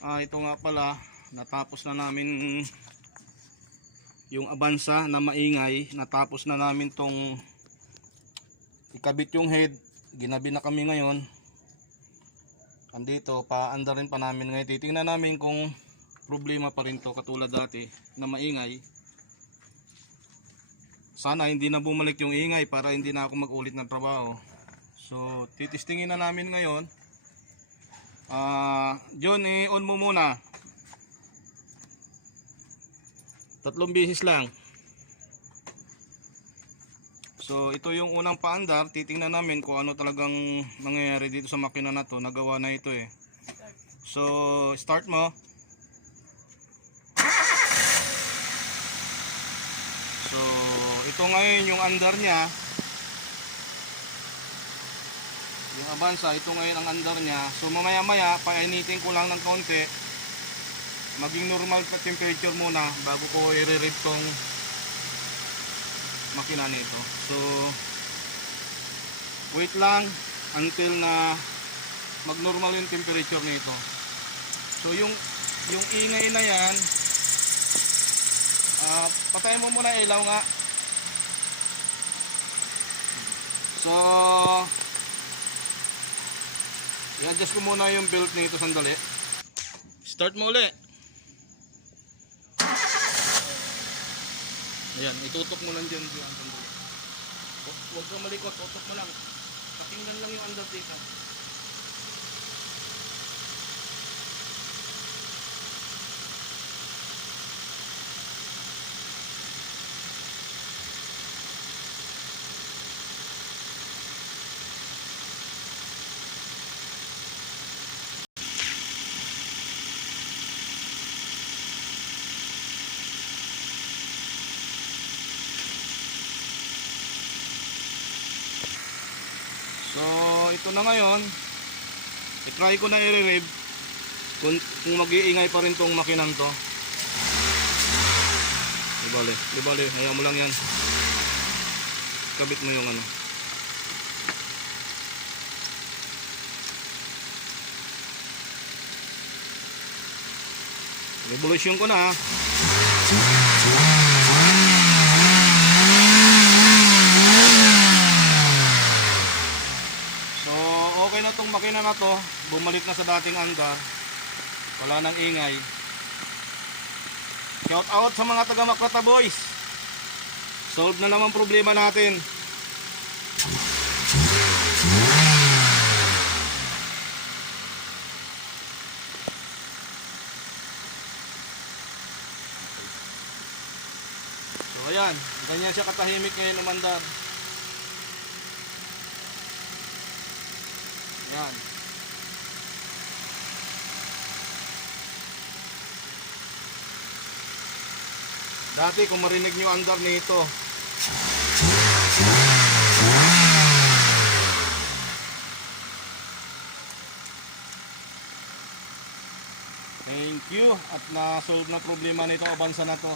Ito nga pala, natapos na namin yung Avanza na maingay. Natapos na namin tong ikabit yung head. Ginabi na kami ngayon. Andito, paandarin pa namin ngayon. Titingnan namin kung problema pa rin to katulad dati na maingay. Sana hindi na bumalik yung ingay para hindi na ako mag-ulit ng trabaho. So, titistingin na namin ngayon. John, i-on mo muna. 3 beses lang. So, ito yung unang paandar. Titingnan namin kung ano talagang nangyayari dito sa makina na to. Nagawa na ito eh. So, start mo. So, ito ngayon yung andar niya. Yung Avanza, ito ngayon ang andar niya. So mamaya maya, painitin ko lang ng kaunti. Maging normal pa temperature muna bago ko i-rev tong makina nito. So wait lang until na mag-normal yung temperature nito. So yung ingay na yan, patayin mo muna ilaw nga. So i-adjust ko muna yung belt nito sandali. Start mo ulit. Ayan, itutok mo lang dyan sandali. Huwag ka malikot, tutok mo lang. Pakinggan lang yung under dito. So, ito na ngayon. I-try ko na i-rev kung mag-iingay pa rin tong makinang to. Di bale, ayaw mo lang yan. Kabit mo yung ano. Revolution ko na. Okay na tong makina na to, bumalik na sa dating andar, wala nang ingay. Shout out sa mga taga Makrata boys, solve na naman problema natin. So ayan, ganyan siya katahimik ngayon umandar. Yan. Dati kung marinig nyo andar nito. Thank you at na-solve na problema nito Avanza na to.